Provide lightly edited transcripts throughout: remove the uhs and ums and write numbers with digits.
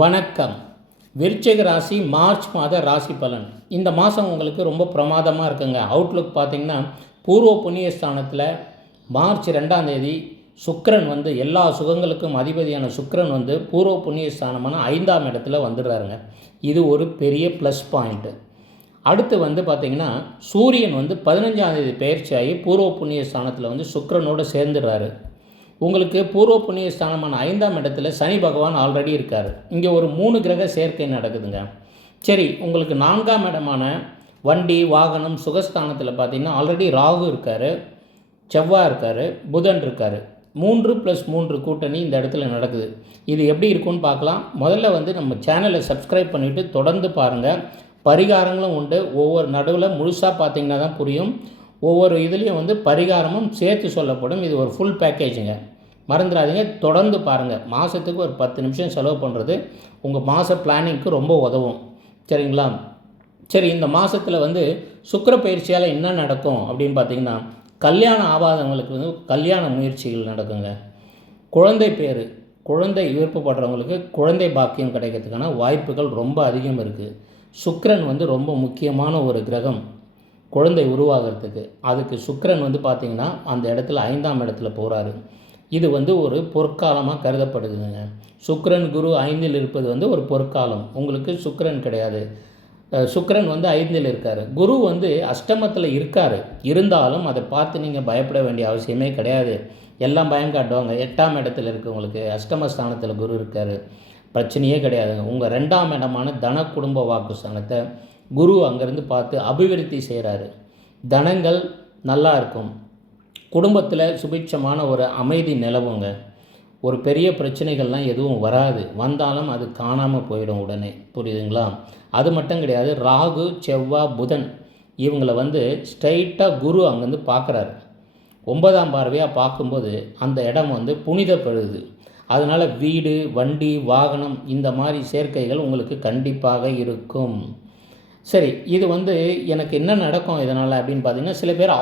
வணக்கம். விருச்சிக ராசி மார்ச் மாத ராசி பலன். இந்த மாதம் உங்களுக்கு ரொம்ப பிரமாதமாக இருக்குங்க. அவுட்லுக் பார்த்திங்கன்னா பூர்வ புண்ணிய ஸ்தானத்தில் மார்ச் 2ஆம் தேதி சுக்கிரன் வந்து எல்லா சுகங்களுக்கும் அதிபதியான சுக்கிரன் வந்து பூர்வ புண்ணிய ஸ்தானமான 5ஆம் இடத்துல வந்துடுறாருங்க. இது ஒரு பெரிய ப்ளஸ் பாயிண்ட்டு. அடுத்து வந்து பார்த்திங்கன்னா சூரியன் வந்து 15ஆம் தேதி பயிற்சியாகி பூர்வ புண்ணிய ஸ்தானத்தில் வந்து சுக்கிரனோடு சேர்ந்துடுறாரு. உங்களுக்கு பூர்வ புண்ணிய ஸ்தானமான 5ஆம் இடத்துல சனி பகவான் ஆல்ரெடி இருக்கார். இங்கே ஒரு 3 கிரக சேர்க்கை நடக்குதுங்க. சரி, உங்களுக்கு 4ஆம் இடமான வண்டி வாகனம் சுகஸ்தானத்தில் பார்த்திங்கன்னா ஆல்ரெடி ராகு இருக்கார், செவ்வாய் இருக்கார், புதன் இருக்கார். 3+3 கூட்டணி இந்த இடத்துல நடக்குது. இது எப்படி இருக்குன்னு பார்க்கலாம். முதல்ல வந்து நம்ம சேனலை சப்ஸ்கிரைப் பண்ணிவிட்டு தொடர்ந்து பாருங்கள். பரிகாரங்களும் உண்டு. ஒவ்வொரு நடுவில் முழுசாக பார்த்திங்கன்னா தான் புரியும். ஒவ்வொரு இதுலேயும் வந்து பரிகாரமும் சேர்த்து சொல்லப்படும். இது ஒரு ஃபுல் பேக்கேஜுங்க, மறந்துடாதீங்க. தொடர்ந்து பாருங்கள். மாதத்துக்கு ஒரு 10 நிமிஷம் செலவு பண்ணுறது உங்கள் மாத பிளானிங்க்கு ரொம்ப உதவும். சரிங்களா? சரி, இந்த மாதத்தில் வந்து சுக்கிர பயிற்சியால் என்ன நடக்கும் அப்படின்னு பார்த்திங்கன்னா, கல்யாணம் ஆகாதவங்களுக்கு வந்து கல்யாண முயற்சிகள் நடக்குங்க. குழந்தை விருப்பப்படுறவங்களுக்கு குழந்தை பாக்கியம் கிடைக்கிறதுக்கான வாய்ப்புகள் ரொம்ப அதிகம் இருக்குது. சுக்கிரன் வந்து ரொம்ப முக்கியமான ஒரு கிரகம் குழந்தை உருவாகிறதுக்கு. அதுக்கு சுக்கிரன் வந்து பார்த்திங்கன்னா அந்த இடத்துல 5ஆம் இடத்துல போகிறாரு. இது வந்து ஒரு பொற்காலமாக கருதப்படுதுங்க. சுக்கிரன் குரு 5இல் இருப்பது வந்து ஒரு பொற்காலம். உங்களுக்கு சுக்கிரன் கிடையாது. சுக்கிரன் வந்து 5இல் இருக்கார். குரு வந்து அஷ்டமத்தில் இருக்கார். இருந்தாலும் அதை பார்த்து நீங்கள் பயப்பட வேண்டிய அவசியமே கிடையாது. எல்லாம் பயம் காட்டுவாங்க. 8ஆம் இடத்துல இருக்கவங்களுக்கு அஷ்டமஸ்தானத்தில் குரு இருக்கார். பிரச்சனையே கிடையாதுங்க. உங்கள் 2ஆம் இடமான தன குடும்ப வாக்கு ஸ்தானத்தை குரு அங்கேருந்து பார்த்து அபிவிருத்தி செய்கிறாரு. தனங்கள் நல்லா இருக்கும். குடும்பத்தில் சுபிட்சமான ஒரு அமைதி நிலவுங்க. ஒரு பெரிய பிரச்சனைகள்லாம் எதுவும் வராது. வந்தாலும் அது காணாமல் போயிடும் உடனே. புரியுதுங்களா? அது மட்டும் கிடையாது. ராகு செவ்வாய் புதன் இவங்களை வந்து ஸ்ட்ரைட்டாக குரு அங்கேருந்து பார்க்குறாரு. 9ஆம் பார்வையாக பார்க்கும்போது அந்த இடம் வந்து புனிதப்படுது. அதனால் வீடு வண்டி வாகனம் இந்த மாதிரி சேர்க்கைகள் உங்களுக்கு கண்டிப்பாக இருக்கும். சரி, இது வந்து எனக்கு என்ன நடக்கும் இதனால் அப்படின்னு பார்த்திங்கன்னா, சில பேர்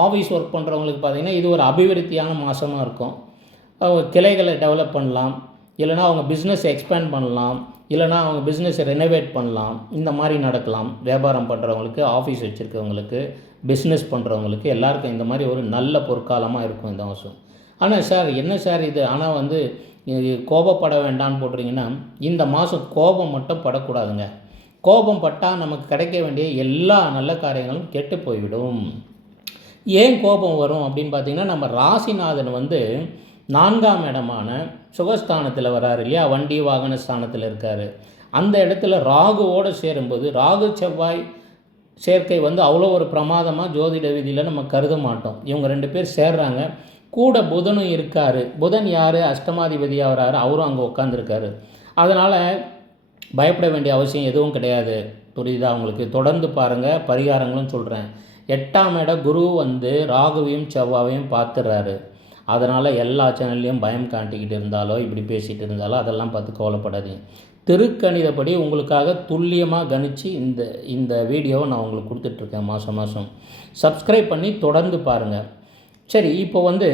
ஆஃபீஸ் ஒர்க் பண்ணுறவங்களுக்கு பார்த்திங்கன்னா இது ஒரு அபிவிருத்தியான மாதமாக இருக்கும். கிளைகளை டெவலப் பண்ணலாம், இல்லைனா அவங்க பிஸ்னஸ் எக்ஸ்பேண்ட் பண்ணலாம், இல்லைனா அவங்க பிஸ்னஸை ரெனோவேட் பண்ணலாம். இந்த மாதிரி நடக்கலாம். வியாபாரம் பண்ணுறவங்களுக்கு, ஆஃபீஸ் வச்சுருக்கவங்களுக்கு, பிஸ்னஸ் பண்ணுறவங்களுக்கு எல்லாருக்கும் இந்த மாதிரி ஒரு நல்ல பொற்காலமாக இருக்கும் இந்த மாதம். ஆனால் சார் என்ன சார் இது, ஆனால் வந்து கோபப்பட வேண்டாம்னு போடுறீங்கன்னா, இந்த மாதம் கோபம் மட்டும் படக்கூடாதுங்க. கோபம் பட்டால் நமக்கு கிடைக்க வேண்டிய எல்லா நல்ல காரியங்களும் கெட்டு போய்விடும். ஏன் கோபம் வரும் அப்படின்னு பார்த்திங்கன்னா, நம்ம ராசிநாதன் வந்து 4ஆம் இடமான சுகஸ்தானத்தில் வராரு இல்லையா, வண்டி வாகன ஸ்தானத்தில் இருக்கார். அந்த இடத்துல ராகுவோடு சேரும்போது ராகு செவ்வாய் சேர்க்கை வந்து அவ்வளோ ஒரு பிரமாதமாக ஜோதிட விதியில் நம்ம கருத மாட்டோம். இவங்க 2 பேர் சேர்றாங்க. கூட புதனும் இருக்கார். புதன் யார்? அஷ்டமாதிபதியாக வராரு. அவரும் அங்கே உட்காந்துருக்காரு. அதனால் பயப்பட வேண்டிய அவசியம் எதுவும் கிடையாது. புரியுதா உங்களுக்கு? தொடர்ந்து பாருங்கள். பரிகாரங்களும் சொல்கிறேன். 8ஆம் இட குரு வந்து ராகுவையும் செவ்வாவையும் பார்த்துடுறாரு. அதனால் எல்லா சேனல்லையும் பயம் காட்டிக்கிட்டு இருந்தாலோ இப்படி பேசிகிட்டு இருந்தாலோ அதெல்லாம் பார்த்து கவலைப்படாதீங்க. திருக்கணிதப்படி உங்களுக்காக துல்லியமாக கணித்து இந்த வீடியோவை நான் உங்களுக்கு கொடுத்துட்ருக்கேன். மாதம் சப்ஸ்கிரைப் பண்ணி தொடர்ந்து பாருங்கள். சரி, இப்போ வந்து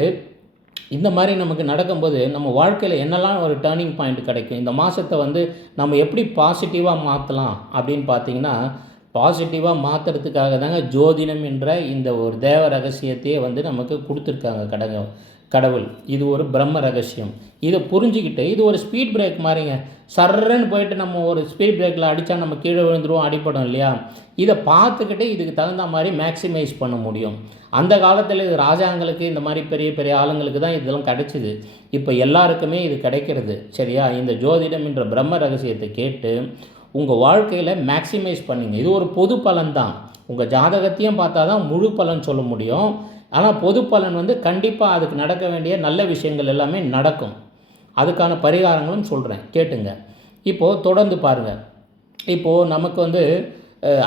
இந்த மாதிரி நமக்கு நடக்கும்போது நம்ம வாழ்க்கையில் என்னெல்லாம் ஒரு டேர்னிங் பாயிண்ட் கிடைக்கும், இந்த மாதத்தை வந்து நம்ம எப்படி பாசிட்டிவாக மாற்றலாம் அப்படின்னு பார்த்திங்கன்னா, பாசிட்டிவாக மாற்றுறதுக்காக தாங்க ஜோதிடம் என்ற இந்த ஒரு தேவ ரகசியத்தையே வந்து நமக்கு கொடுத்துருக்காங்க கடவுள். இது ஒரு பிரம்ம ரகசியம். இதை புரிஞ்சுக்கிட்டு இது ஒரு ஸ்பீட் பிரேக் மாதிரிங்க. சர்றன்னு போயிட்டு நம்ம ஒரு ஸ்பீட் பிரேக்கில் அடித்தா நம்ம கீழே விழுந்துருவோம், அடிப்படும் இல்லையா? இதை பார்த்துக்கிட்டு இதுக்கு தகுந்த மாதிரி மேக்ஸிமைஸ் பண்ண முடியும். அந்த காலத்தில் இது ராஜாங்களுக்கு, இந்த மாதிரி பெரிய பெரிய ஆளுங்களுக்கு தான் இதெல்லாம் கிடைச்சிது. இப்போ எல்லாருக்குமே இது கிடைக்கிறது. சரியா? இந்த ஜோதிடம் என்ற பிரம்ம ரகசியத்தை கேட்டு உங்கள் வாழ்க்கையில் மேக்ஸிமைஸ் பண்ணுங்க. இது ஒரு பொது பலன் தான். உங்கள் ஜாதகத்தையும் பார்த்தா தான் முழு பலன் சொல்ல முடியும். ஆனால் பொது பலன் வந்து கண்டிப்பாக அதுக்கு நடக்க வேண்டிய நல்ல விஷயங்கள் எல்லாமே நடக்கும். அதுக்கான பரிகாரங்களும் சொல்கிறேன், கேட்டுங்க. இப்போது தொடர்ந்து பாருங்கள். இப்போது நமக்கு வந்து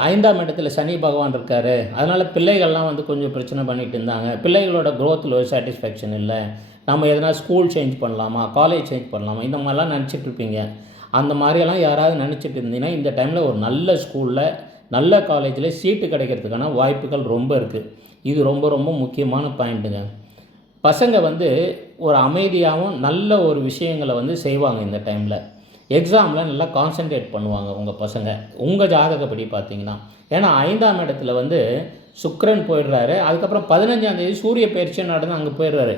5ஆம் இடத்துல சனி பகவான் இருக்கார். அதனால் பிள்ளைகள்லாம் வந்து கொஞ்சம் பிரச்சனை பண்ணிகிட்டு இருந்தாங்க. பிள்ளைகளோட க்ரோத்தில் ஒரு சாட்டிஸ்ஃபேக்ஷன் இல்லை. நம்ம எதனா ஸ்கூல் சேஞ்ச் பண்ணலாமா, காலேஜ் சேஞ்ச் பண்ணலாமா, இந்த மாதிரிலாம் நினச்சிட்ருப்பீங்க. அந்த மாதிரியெல்லாம் யாராவது நினச்சிட்டு இருந்தீங்கன்னா இந்த டைமில் ஒரு நல்ல ஸ்கூலில் நல்ல காலேஜில் சீட்டு கிடைக்கிறதுக்கான வாய்ப்புகள் ரொம்ப இருக்குது. இது ரொம்ப ரொம்ப முக்கியமான பாயிண்ட்டுங்க. பசங்க வந்து ஒரு அமைதியாகவும் நல்ல ஒரு விஷயங்களை வந்து செய்வாங்க இந்த டைமில். எக்ஸாமில் நல்லா கான்சன்ட்ரேட் பண்ணுவாங்க உங்கள் பசங்க உங்கள் ஜாதகப்படி பார்த்தீங்கன்னா. ஏன்னா 5ஆம் இடத்துல வந்து சுக்கிரன் போயிடுறாரு. அதுக்கப்புறம் 15ஆம் தேதி சூரிய பயிற்சியும் நடந்து அங்கே போயிடுறாரு.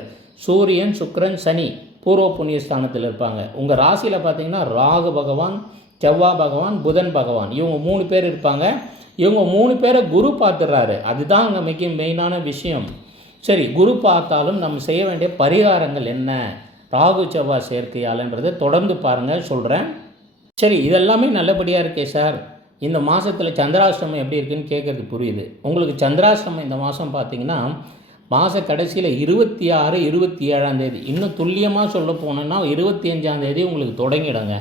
சூரியன், சுக்கிரன், சனி பூர்வ புண்ணிய ஸ்தானத்தில் இருப்பாங்க. உங்கள் ராசியில் பார்த்தீங்கன்னா ராகு பகவான், செவ்வாய் பகவான், புதன் பகவான் இவங்க 3 பேர் இருப்பாங்க. இவங்க 3 பேரை குரு பார்த்துடுறாரு. அதுதான் அங்கே மிக மெயினான விஷயம். சரி, குரு பார்த்தாலும் நம்ம செய்ய வேண்டிய பரிகாரங்கள் என்ன ராகு செவ்வாய் சேர்க்கையாலன்றதை தொடர்ந்து பாருங்கள், சொல்கிறேன். சரி, இதெல்லாமே நல்லபடியாக இருக்கே சார், இந்த மாதத்தில் சந்திராஷ்டமம் எப்படி இருக்குதுன்னு கேட்குறது புரியுது. உங்களுக்கு சந்திராஷ்டமம் இந்த மாதம் பார்த்தீங்கன்னா மாத கடைசியில் 26, 27ஆம் தேதி, இன்னும் துல்லியமாக சொல்ல போனோன்னா 25ஆம் தேதி உங்களுக்கு தொடங்கிடுங்க.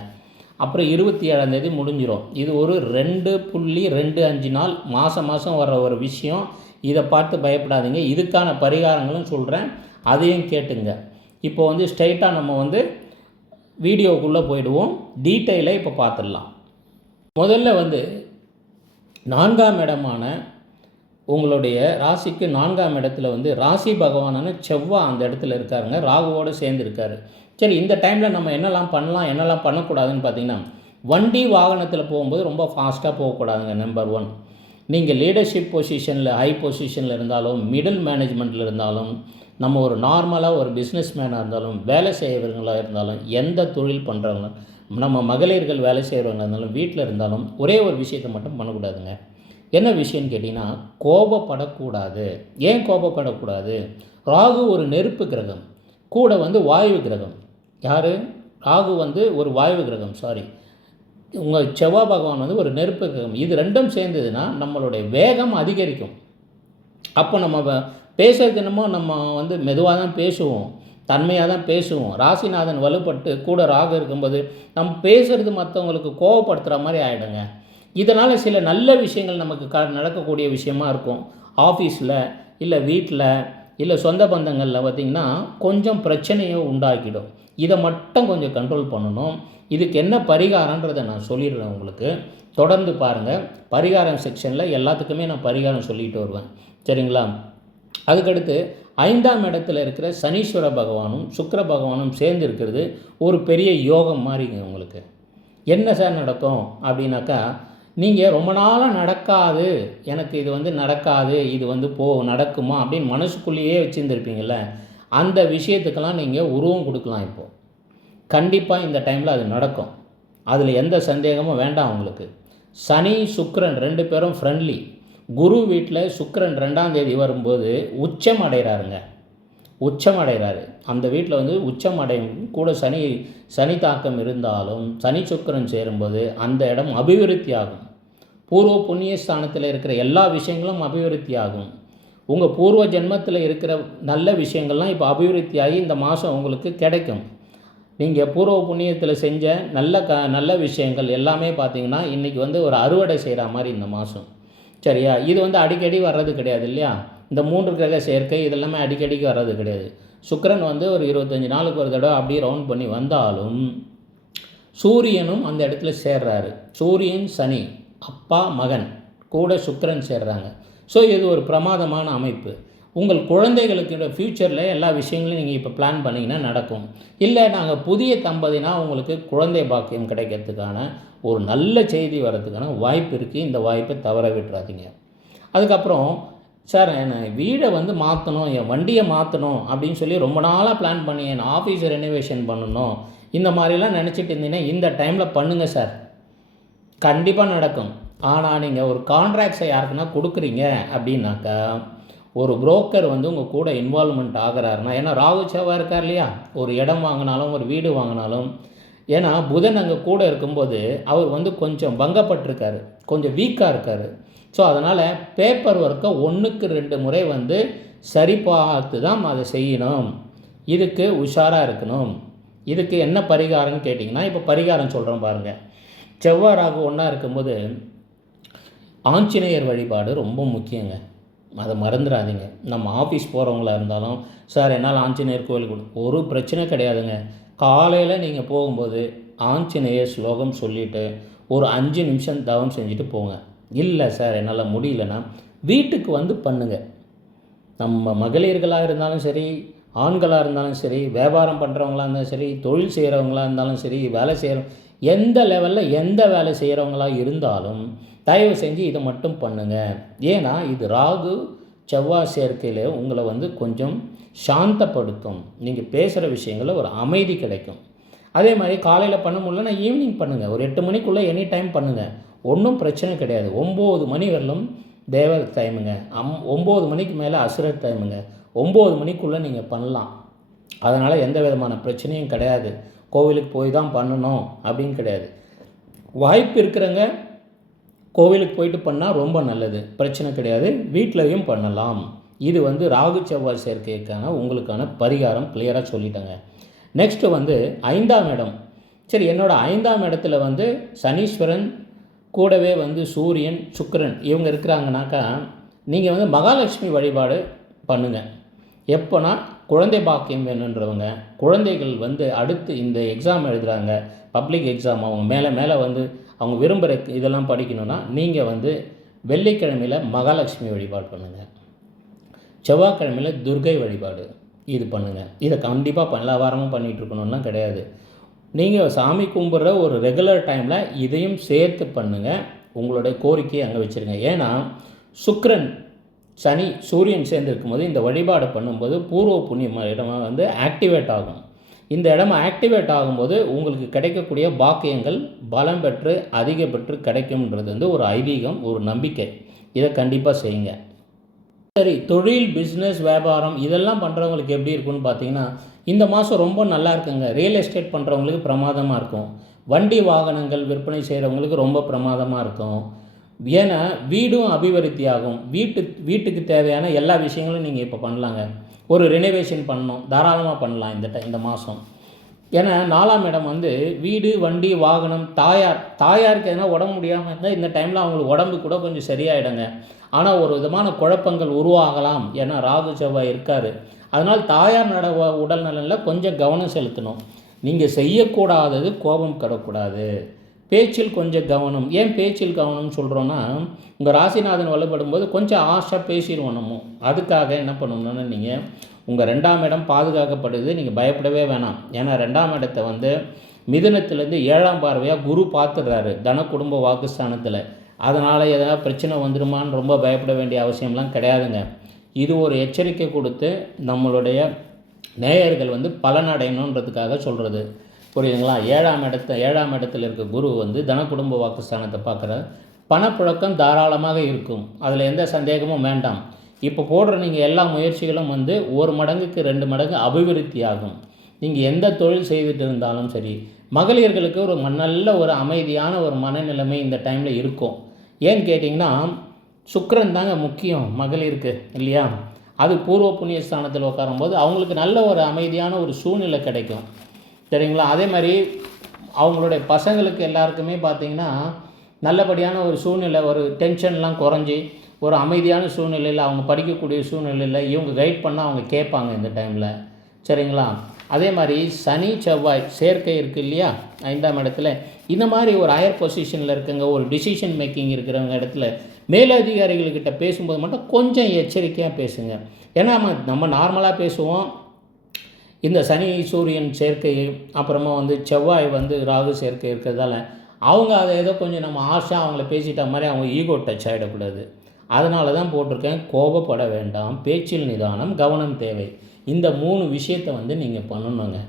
அப்புறம் 27ஆம் தேதி முடிஞ்சிடும். இது ஒரு 2.25 நாள் மாதம் வர்ற ஒரு விஷயம். இதை பார்த்து பயப்படாதீங்க. இதுக்கான பரிகாரங்களும் சொல்கிறேன், அதையும் கேட்டுங்க. இப்போ வந்து ஸ்ட்ரைட்டாக நம்ம வந்து வீடியோக்குள்ளே போயிடுவோம். டீட்டெயிலாக இப்போ பார்த்துடலாம். முதல்ல வந்து 4ஆம் இடமான உங்களுடைய ராசிக்கு 4ஆம் இடத்துல வந்து ராசி பகவானான செவ்வாய் அந்த இடத்துல இருக்காருங்க, ராகுவோடு சேர்ந்து இருக்கார். சரி, இந்த டைமில் நம்ம என்னெல்லாம் பண்ணலாம், என்னெல்லாம் பண்ணக்கூடாதுன்னு பார்த்தீங்கன்னா, வண்டி வாகனத்தில் போகும்போது ரொம்ப ஃபாஸ்ட்டாக போகக்கூடாதுங்க. நம்பர் 1, நீங்கள் லீடர்ஷிப் பொசிஷனில் ஹை பொசிஷனில் இருந்தாலும், மிடில் மேனேஜ்மெண்ட்டில் இருந்தாலும், நம்ம ஒரு நார்மலாக ஒரு பிஸ்னஸ் மேனாக இருந்தாலும், வேலை செய்கிறவங்களாக இருந்தாலும், எந்த தொழில் பண்ணுறவங்க, நம்ம மகளிர்கள் வேலை செய்கிறவங்க இருந்தாலும், வீட்டில் இருந்தாலும் ஒரே ஒரு விஷயத்தை மட்டும் பண்ணக்கூடாதுங்க. என்ன விஷயம்னு கேட்டிங்கன்னா, கோபப்படக்கூடாது. ஏன் கோபப்படக்கூடாது? ராகு ஒரு நெருப்பு கிரகம், கூட வந்து வாயு கிரகம். யார்? ராகு வந்து ஒரு வாயு கிரகம், சாரி. உங்கள் செவ்வாய் பகவான் வந்து ஒரு நெருப்பு கிரகம். இது ரெண்டும் சேர்ந்ததுன்னா நம்மளுடைய வேகம் அதிகரிக்கும். அப்போ நம்ம பேசுறது என்னமோ நம்ம வந்து மெதுவாக தான் பேசுவோம், தன்மையாக தான் பேசுவோம். ராசிநாதன் வலுப்பட்டு கூட ராகு இருக்கும்போது நம்ம பேசுகிறது மற்றவங்களுக்கு கோவப்படுத்துகிற மாதிரி ஆகிடுங்க. இதனால் சில நல்ல விஷயங்கள் நமக்கு நடக்கக்கூடிய விஷயமா இருக்கும். ஆஃபீஸில் இல்லை வீட்டில் இல்லை சொந்த பந்தங்களில் பார்த்திங்கன்னா கொஞ்சம் பிரச்சனையை உண்டாக்கிடும். இதை மட்டும் கொஞ்சம் கண்ட்ரோல் பண்ணணும். இதுக்கு என்ன பரிகாரன்றதை நான் சொல்லிடுறேன் உங்களுக்கு. தொடர்ந்து பாருங்கள். பரிகாரம் செக்ஷனில் எல்லாத்துக்குமே நான் பரிகாரம் சொல்லிட்டு வருவேன், சரிங்களா? அதுக்கடுத்து 5ஆம் இடத்துல இருக்கிற சனீஸ்வர பகவானும் சுக்கிர பகவானும் சேர்ந்து இருக்கிறது ஒரு பெரிய யோகம் மாதிரிங்க உங்களுக்கு. என்ன சார் நடக்கும் அப்படின்னாக்கா, நீங்கள் ரொம்ப நாளாக நடக்காது, எனக்கு இது வந்து நடக்காது, இது வந்து நடக்குமா அப்படின்னு மனசுக்குள்ளேயே வச்சுருந்துருப்பீங்கள, அந்த விஷயத்துக்கெல்லாம் நீங்கள் உருவம் கொடுக்கலாம். இப்போது கண்டிப்பாக இந்த டைமில் அது நடக்கும். அதில் எந்த சந்தேகமும் வேண்டாம் உங்களுக்கு. சனி சுக்கிரன் 2 பேரும் ஃப்ரெண்ட்லி. குரு வீட்டில் சுக்கிரன் 2ஆம் தேதி வரும்போது உச்சம் அடைகிறாருங்க, உச்சம் அடைகிறாரு. அந்த வீட்டில் வந்து உச்சம் அடையும் கூட சனி தாக்கம் இருந்தாலும் சனி சுக்கிரன் சேரும்போது அந்த இடம் அபிவிருத்தி ஆகும். பூர்வ புண்ணிய ஸ்தானத்தில் இருக்கிற எல்லா விஷயங்களும் அபிவிருத்தி ஆகும். உங்கள் பூர்வ ஜென்மத்தில் இருக்கிற நல்ல விஷயங்கள்லாம் இப்போ அபிவிருத்தி ஆகி இந்த மாதம் உங்களுக்கு கிடைக்கும். நீங்கள் பூர்வ புண்ணியத்தில் செஞ்ச நல்ல விஷயங்கள் எல்லாமே பார்த்திங்கன்னா இன்றைக்கி வந்து ஒரு அறுவடை செய்கிற மாதிரி இந்த மாதம், சரியா? இது வந்து அடிக்கடி வர்றது கிடையாது இல்லையா? இந்த 3 கிரக சேர்க்கை இதெல்லாமே அடிக்கடிக்கு வர்றது கிடையாது. சுக்கிரன் வந்து ஒரு 25 நாளுக்கு ஒரு தடவை அப்படியே ரவுண்ட் பண்ணி வந்தாலும் சூரியனும் அந்த இடத்துல சேர்றாரு. சூரியன் சனி, அப்பா மகன் கூட சுக்கிரன் சேர்றாங்க. ஸோ இது ஒரு பிரமாதமான அமைப்பு. உங்கள் குழந்தைகளுக்கு ஃப்யூச்சரில் எல்லா விஷயங்களையும் நீங்கள் இப்போ பிளான் பண்ணிங்கன்னா நடக்கும். இல்லை நாங்கள் புதிய தம்பதினா உங்களுக்கு குழந்தை பாக்கியம் கிடைக்கிறதுக்கான ஒரு நல்ல செய்தி வர்றதுக்கான வாய்ப்பு இருக்குது. இந்த வாய்ப்பை தவற விட்டுறாதீங்க. அதுக்கப்புறம் சார் என்னை வீடை வந்து மாற்றணும், என் வண்டியை மாற்றணும் அப்படின்னு சொல்லி ரொம்ப நாளாக பிளான் பண்ணி என் ஆஃபீஸை ரெனோவேஷன் பண்ணணும், இந்த மாதிரிலாம் நினச்சிட்டு இருந்தீங்கன்னா இந்த டைமில் பண்ணுங்கள் சார், கண்டிப்பாக நடக்கும். ஆனால் நீங்கள் ஒரு கான்ட்ராக்ட்ஸை யாருக்குன்னா கொடுக்குறீங்க அப்படின்னாக்கா ஒரு புரோக்கர் வந்து உங்கள் கூட இன்வால்வ்மெண்ட் ஆகிறாருன்னா, ஏன்னா ராகு செவ்வாய் இருக்கார் இல்லையா, ஒரு இடம் வாங்கினாலும் ஒரு வீடு வாங்கினாலும், ஏன்னா புதன் அங்கே கூட இருக்கும்போது அவர் வந்து கொஞ்சம் பங்கப்பட்டிருக்காரு, கொஞ்சம் வீக்காக இருக்கார். ஸோ அதனால் பேப்பர் ஒர்க்கை 1க்கு 2 முறை வந்து சரி பார்த்து தான் அதை செய்யணும். இதுக்கு உஷாராக இருக்கணும். இதுக்கு என்ன பரிகாரம்னு கேட்டிங்கன்னா, இப்போ பரிகாரம் சொல்கிறோம் பாருங்கள். செவ்வாய் ராகு ஒன்றா இருக்கும்போது ஆஞ்சநேயர் வழிபாடு ரொம்ப முக்கியங்க, அதை மறந்துடாதீங்க. நம்ம ஆஃபீஸ் போகிறவங்களா இருந்தாலும் சார் என்னால் ஆஞ்சநேயர் கோயிலுக்கு ஒரு பிரச்சனை கிடையாதுங்க. காலையில் நீங்கள் போகும்போது ஆஞ்சநேயர் ஸ்லோகம் சொல்லிவிட்டு ஒரு 5 நிமிஷம் தவம் செஞ்சுட்டு போங்க. இல்லை சார் என்னால் முடியலன்னா வீட்டுக்கு வந்து பண்ணுங்கள். நம்ம மகளிர்களாக இருந்தாலும் சரி, ஆண்களாக இருந்தாலும் சரி, வியாபாரம் பண்ணுறவங்களாக இருந்தாலும் சரி, தொழில் செய்கிறவங்களாக இருந்தாலும் சரி, வேலை செய்கிற எந்த லெவலில் எந்த வேலை செய்கிறவங்களாக இருந்தாலும் தயவு செஞ்சு இதை மட்டும் பண்ணுங்கள். ஏன்னா இது ராகு செவ்வாய் சேர்க்கையில் உங்களை வந்து கொஞ்சம் சாந்தப்படுத்தும். நீங்கள் பேசுகிற விஷயங்களில் ஒரு அமைதி கிடைக்கும். அதே மாதிரி காலையில் பண்ண முடியலன்னா ஈவினிங் பண்ணுங்கள். ஒரு 8 மணிக்குள்ளே எனி டைம் பண்ணுங்கள், ஒன்றும் பிரச்சனை கிடையாது. 9 மணி வரலும் தேவ டைமுங்க. 9 மணிக்கு மேலே அசுரர் டைமுங்க. 9 மணிக்குள்ளே நீங்கள் பண்ணலாம். அதனால் எந்த விதமான பிரச்சனையும் கிடையாது. கோவிலுக்கு போய் தான் பண்ணணும் அப்படின்னு கிடையாது. வாய்ப்பு இருக்கிறவங்க கோவிலுக்கு போயிட்டு பண்ணால் ரொம்ப நல்லது, பிரச்சனை கிடையாது. வீட்டிலையும் பண்ணலாம். இது வந்து ராகு செவ்வாய் சேர்க்கைக்கான உங்களுக்கான பரிகாரம் கிளியராக சொல்லிட்டேங்க. நெக்ஸ்ட்டு வந்து 5ஆம் இடம். சரி, என்னோடய 5ஆம் இடத்துல வந்து சனீஸ்வரன் கூடவே வந்து சூரியன் சுக்கிரன் இவங்க இருக்கிறாங்கனாக்கா நீங்கள் வந்து மகாலட்சுமி வழிபாடு பண்ணுங்கள். எப்போனா குழந்தை பாக்கியம் வேணுன்றவங்க, குழந்தைகள் வந்து அடுத்து இந்த எக்ஸாம் எழுதுகிறாங்க, பப்ளிக் எக்ஸாம், அவங்க மேலே வந்து அவங்க விரும்புகிற இதெல்லாம் படிக்கணுன்னா நீங்கள் வந்து வெள்ளிக்கிழமையில் மகாலட்சுமி வழிபாடு பண்ணுங்கள், செவ்வாய்க்கிழமையில் துர்கை வழிபாடு இது பண்ணுங்கள். இதை கண்டிப்பாக எல்லா வாரமும் பண்ணிகிட்ருக்கணும்லாம் கிடையாது. நீங்கள் சாமி கும்பிட்ற ஒரு ரெகுலர் டைமில் இதையும் சேர்த்து பண்ணுங்கள். உங்களுடைய கோரிக்கையை அங்கே வச்சுருங்க. ஏன்னா சுக்கிரன் சனி சூரியன் சேர்ந்து இருக்கும்போது இந்த வழிபாடு பண்ணும்போது பூர்வ புண்ணியம் இடமாக வந்து ஆக்டிவேட் ஆகும். இந்த இடம் ஆக்டிவேட் ஆகும்போது உங்களுக்கு கிடைக்கக்கூடிய பாக்கியங்கள் பலம் பெற்று அதிக பெற்று கிடைக்கும்ன்றது வந்து ஒரு ஐதீகம், ஒரு நம்பிக்கை. இதை கண்டிப்பாக செய்யுங்க. சரி, தொழில், பிஸ்னஸ், வியாபாரம் இதெல்லாம் பண்ணுறவங்களுக்கு எப்படி இருக்குன்னு பார்த்தீங்கன்னா இந்த மாதம் ரொம்ப நல்லா இருக்குங்க. ரியல் எஸ்டேட் பண்ணுறவங்களுக்கு பிரமாதமாக இருக்கும். வண்டி வாகனங்கள் விற்பனை செய்கிறவங்களுக்கு ரொம்ப பிரமாதமாக இருக்கும். ஏன்னா வீடும் அபிவிருத்தி ஆகும். வீட்டுக்கு தேவையான எல்லா விஷயங்களும் நீங்கள் இப்போ பண்ணலாங்க. ஒரு ரெனோவேஷன் பண்ணணும், தாராளமாக பண்ணலாம் இந்த மாதம். ஏன்னா 4ஆம் இடம் வந்து வீடு, வண்டி, வாகனம், தாயாருக்கு எதனா உடம்பு முடியாமல் இருந்தால் இந்த டைமில் அவங்களுக்கு உடம்பு கூட கொஞ்சம் சரியாயிடுங்க. ஆனால் ஒரு விதமான குழப்பங்கள் உருவாகலாம். ஏன்னா ராகு செவ்வாய் இருக்கார். அதனால் தாயார் உடல் நலனில் கொஞ்சம் கவனம் செலுத்தணும். நீங்கள் செய்யக்கூடாதது கோபம் கடக்கூடாது, பேச்சில் கொஞ்சம் கவனம். ஏன் பேச்சில் கவனம்னு சொல்கிறோன்னா உங்கள் ராசிநாதன் வலுப்படும்போது கொஞ்சம் ஆசை பேசிடுவோம் நம்ம. அதுக்காக என்ன பண்ணணும்னா நீங்கள் உங்கள் 2ஆம் இடம் பாதுகாக்கப்படுது, நீங்கள் பயப்படவே வேணாம். ஏன்னா 2ஆம் இடத்தை வந்து மிதுனத்துலேருந்து 7ஆம் பார்வையாக குரு பார்த்துடுறாரு தன குடும்ப வாக்குஸ்தானத்தில். அதனால் எதாவது பிரச்சனை வந்துடுமான்னு ரொம்ப பயப்பட வேண்டிய அவசியம்லாம் கிடையாதுங்க. இது ஒரு எச்சரிக்கை கொடுத்து நம்மளுடைய நேயர்கள் வந்து பலனடையணுன்றதுக்காக சொல்கிறது, புரியுதுங்களா? 7ஆம் இடத்துல இருக்க குரு வந்து தன குடும்ப வாக்குஸ்தானத்தை பார்க்குற பணப்புழக்கம் தாராளமாக இருக்கும். அதில் எந்த சந்தேகமும் வேண்டாம். இப்போ போடுற நீங்கள் எல்லா முயற்சிகளும் வந்து 1 மடங்குக்கு 2 மடங்கு அபிவிருத்தி ஆகும். நீங்கள் எந்த தொழில் செய்துட்டு இருந்தாலும் சரி. மகளிர்களுக்கு ஒரு நல்ல ஒரு அமைதியான ஒரு மனநிலைமை இந்த டைமில் இருக்கும். ஏன்னு கேட்டிங்கன்னா சுக்கிரன் தாங்க முக்கியம் மகளிருக்கு, இல்லையா? அது பூர்வ புண்ணிய ஸ்தானத்தில் உட்காரும்போது அவங்களுக்கு நல்ல ஒரு அமைதியான ஒரு சூழ்நிலை கிடைக்கும், சரிங்களா? அதே மாதிரி அவங்களுடைய பசங்களுக்கு எல்லாருக்குமே பார்த்திங்கன்னா நல்லபடியான ஒரு சூழ்நிலை, ஒரு டென்ஷன்லாம் குறைஞ்சி ஒரு அமைதியான சூழ்நிலையில் அவங்க படிக்கக்கூடிய சூழ்நிலையில் இவங்க கைட் பண்ணால் அவங்க கேட்பாங்க இந்த டைமில், சரிங்களா? அதே மாதிரி சனி செவ்வாய் சேர்க்கை இருக்குது இல்லையா 5ஆம் இடத்துல, இந்த மாதிரி ஒரு ஹையர் பொசிஷனில் இருக்குங்க, ஒரு டிசிஷன் மேக்கிங் இருக்கிறவங்க இடத்துல மேலதிகாரிகள்கிட்ட பேசும்போது மட்டும் கொஞ்சம் எச்சரிக்கையாக பேசுங்க. ஏன்னா நம்ம நார்மலாக பேசுவோம். இந்த சனி சூரியன் சேர்க்கை அப்புறமா வந்து செவ்வாய் வந்து ராகு சேர்க்கை இருக்கிறதால அவங்க அதை ஏதோ கொஞ்சம் நம்ம ஆஷாக அவங்கள பேசிட்ட மாதிரி அவங்க ஈகோ டச் ஆகிடக்கூடாது. அதனால தான் போட்டிருக்கேன், கோபப்பட வேண்டாம், பேச்சில் நிதானம், கவனம் தேவை. இந்த 3 விஷயத்தை வந்து நீங்கள் பண்ணணுங்க.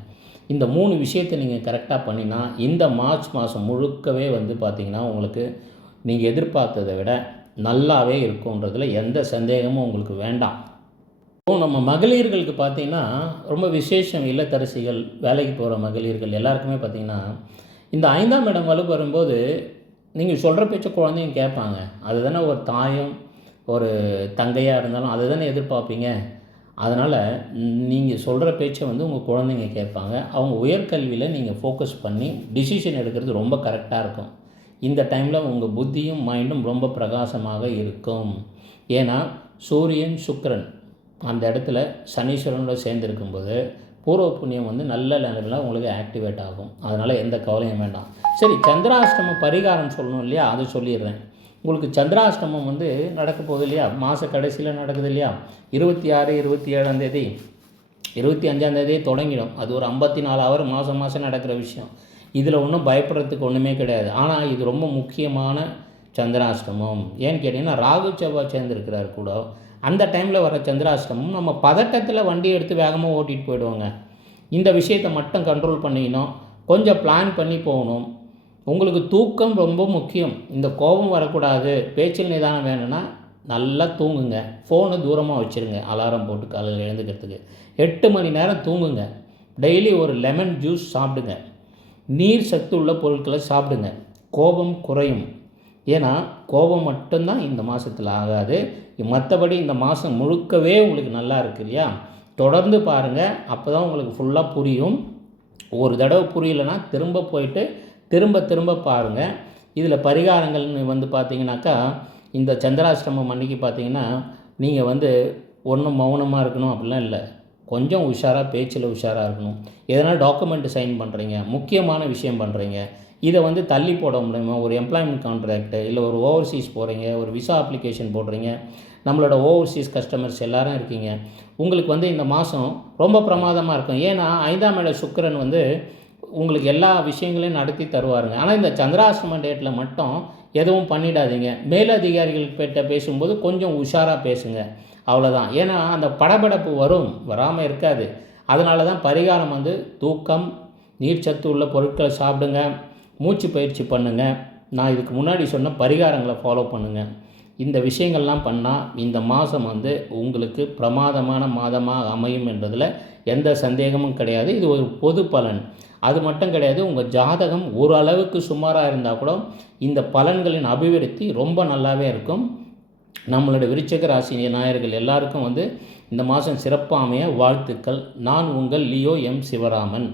இந்த 3 விஷயத்தை நீங்கள் கரெக்டாக பண்ணினா இந்த மார்ச் மாதம் முழுக்கவே வந்து பார்த்திங்கன்னா உங்களுக்கு நீங்கள் எதிர்பார்த்ததை விட நல்லாவே இருக்குன்றதுல எந்த சந்தேகமும் உங்களுக்கு வேண்டாம். நம்ம மகளிர்களுக்கு பார்த்திங்கன்னா ரொம்ப விசேஷம். இல்லத்தரசிகள், வேலைக்கு போகிற மகளிர்கள் எல்லாருக்குமே பார்த்திங்கன்னா இந்த 5ஆம் இடம் வலு வரும்போது நீங்கள் சொல்கிற பேச்ச குழந்தைங்க கேட்பாங்க. அதுதானே ஒரு தாயும் ஒரு தங்கையாக இருந்தாலும் அதை தானே எதிர்பார்ப்பீங்க. அதனால் நீங்கள் சொல்கிற பேச்சை வந்து உங்கள் குழந்தைங்க கேட்பாங்க. அவங்க உயர்கல்வியில் நீங்கள் ஃபோக்கஸ் பண்ணி டிசிஷன் எடுக்கிறது ரொம்ப கரெக்டாக இருக்கும். இந்த டைமில் உங்கள் புத்தியும் மைண்டும் ரொம்ப பிரகாசமாக இருக்கும். ஏன்னா சூரியன் சுக்கிரன் அந்த இடத்துல சனீஸ்வரனோட சேர்ந்துருக்கும்போது பூர்வ புண்ணியம் வந்து நல்ல நிலையில் உங்களுக்கு ஆக்டிவேட் ஆகும். அதனால் எந்த கவலையும் வேண்டாம். சரி, சந்திராஷ்டம பரிகாரம் சொல்லணும் இல்லையா, அது சொல்லிடுறேன். உங்களுக்கு சந்திராஷ்டமம் வந்து நடக்க போகுது இல்லையா, மாத கடைசியில் நடக்குது இல்லையா, 26, 27ஆம் தேதி, 25ஆம் தேதி தொடங்கிடும். அது ஒரு 54 ஹவர் மாதம் நடக்கிற விஷயம். இதில் ஒன்றும் பயப்படுறதுக்கு ஒன்றுமே கிடையாது. ஆனால் இது ரொம்ப முக்கியமான சந்திராஷ்டமம். ஏன்னு கேட்டிங்கன்னா ராகு செவ்வாய் சேர்ந்துருக்கிறார் கூட. அந்த டைமில் வர சந்திராஷ்டமம் நம்ம பதட்டத்தில் வண்டி எடுத்து வேகமாக ஓட்டிகிட்டு போயிடுவோங்க. இந்த விஷயத்தை மட்டும் கண்ட்ரோல் பண்ணிக்கணும். கொஞ்சம் பிளான் பண்ணி போகணும். உங்களுக்கு தூக்கம் ரொம்ப முக்கியம். இந்த கோபம் வரக்கூடாது, பேச்சில் நிதானம் வேணும்னா நல்லா தூங்குங்க. ஃபோனை தூரமாக வச்சுருங்க, அலாரம் போட்டு காலையில் எழுந்துக்கிறதுக்கு. 8 மணி நேரம் தூங்குங்க. டெய்லி ஒரு லெமன் ஜூஸ் சாப்பிடுங்க. நீர் சத்து உள்ள பொருட்களை சாப்பிடுங்க. கோபம் குறையும். ஏன்னா கோபம் மட்டும்தான் இந்த மாதத்தில் ஆகாது. மற்றபடி இந்த மாதம் முழுக்கவே உங்களுக்கு நல்லா இருக்கு இல்லையா? தொடர்ந்து பாருங்கள், அப்போ தான் உங்களுக்கு ஃபுல்லாக புரியும். ஒரு தடவை புரியலைன்னா திரும்ப போயிட்டு திரும்ப பாருங்கள். இதில் பரிகாரங்கள்னு வந்து பார்த்தீங்கன்னாக்கா, இந்த சந்திராஷ்டமம் அன்றைக்கி பார்த்தீங்கன்னா நீங்கள் வந்து ஒன்றும் மௌனமாக இருக்கணும் அப்படிலாம் இல்லை. கொஞ்சம் உஷாராக, பேச்சில் உஷாராக இருக்கணும். எதனால் டாக்குமெண்ட் சைன் பண்ணுறீங்க, முக்கியமான விஷயம் பண்ணுறீங்க, இதை வந்து தள்ளி போட முடியுமா? ஒரு எம்ப்ளாய்மெண்ட் கான்ட்ராக்டு, இல்லை ஒரு ஓவர்சீஸ் போகிறீங்க, ஒரு விசா அப்ளிகேஷன் போடுறீங்க, நம்மளோட ஓவர்சீஸ் கஸ்டமர்ஸ் எல்லோரும் இருக்கீங்க. உங்களுக்கு வந்து இந்த மாதம் ரொம்ப பிரமாதமாக இருக்கும். ஏன்னா 5ஆம் இட சுக்கிரன் வந்து உங்களுக்கு எல்லா விஷயங்களையும் நடத்தி தருவாருங்க. ஆனால் இந்த சந்திராஷ்டம டேட்டில் மட்டும் எதுவும் பண்ணிடாதீங்க. மேலதிகாரிகள்கிட்ட பேசும்போது கொஞ்சம் உஷாராக பேசுங்க, அவ்வளோதான். ஏன்னா அந்த படபடப்பு வரும், வராமல் இருக்காது. அதனால தான் பரிகாரம் வந்து தூக்கம், நீர்ச்சத்து உள்ள பொருட்களை சாப்பிடுங்க, மூச்சு பயிற்சி பண்ணுங்கள். நான் இதுக்கு முன்னாடி சொன்ன பரிகாரங்களை ஃபாலோ பண்ணுங்கள். இந்த விஷயங்கள்லாம் பண்ணால் இந்த மாதம் வந்து உங்களுக்கு பிரமாதமான மாதமாக அமையும் என்றதில் எந்த சந்தேகமும் கிடையாது. இது ஒரு பொது பலன். அது மட்டும் கிடையாது, உங்கள் ஜாதகம் ஓரளவுக்கு சுமாராக இருந்தால் கூட இந்த பலன்களின் அபிவிருத்தி ரொம்ப நல்லாவே இருக்கும். நம்மளோட விருச்சிக ராசி நேயர்கள் எல்லாருக்கும் வந்து இந்த மாதம் சிறப்பாக அமைய வாழ்த்துக்கள். நான் உங்கள் லியோ எம் சிவராமன்.